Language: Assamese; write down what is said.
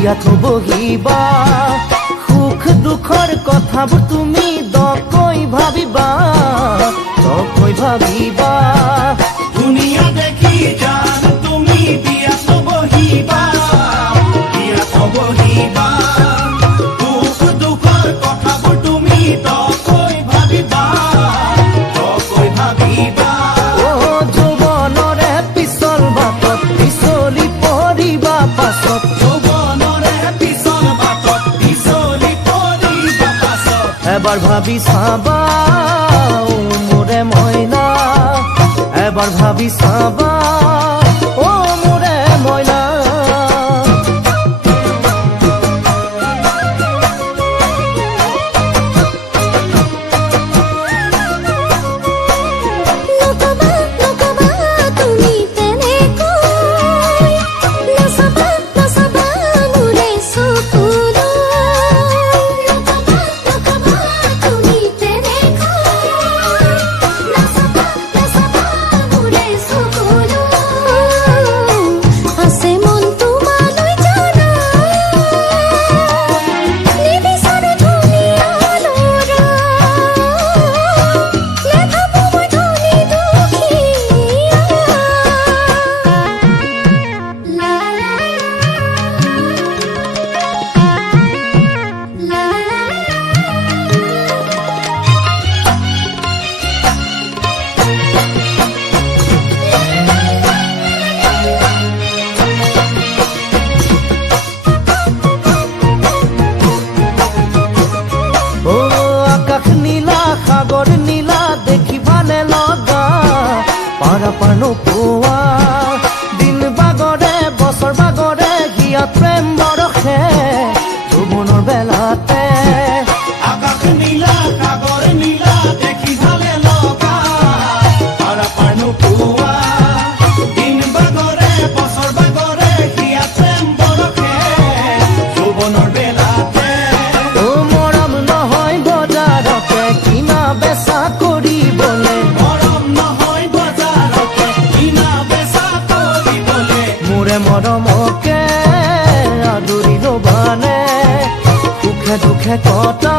হিয়াত বহিবা সুখ দুখৰ কথাবোৰ তুমি দকৈ ভাবিবা দুনিয়া দেখি জান তুমি বিয়াত বহিবা দুখ দুখৰ কথাবোৰ তুমি দকৈ ভাবিবা অ যৌৱনৰে পিছল বাটত পিছলি পৰিবা পাছত এবাৰ ভাবি চাবা ও মোৰে মইনা এবাৰ ভাবি চাবা ও মোৰে মইনা সাগৰ নীলা দেখিবালে লগা পাৰ নোপোৱা দিন বাগৰে বছৰ বাগৰে হিয়াত প্ৰেম বৰষে যৌৱনৰ বেলাতে আকাশ নীলা সাগৰ নীলা দেখিবালে লগা পাৰ নোপোৱা দিন বাগৰে বছৰ বাগৰে হিয়াত প্ৰেম বৰষে যৌৱনৰ বেলাতে বেচা কৰিবলে মৰম নহয় বজাৰতে কিনা বেচা কৰিবলে মোৰে মৰমকে আদৰি ল'বানে সুখে দুখে কটা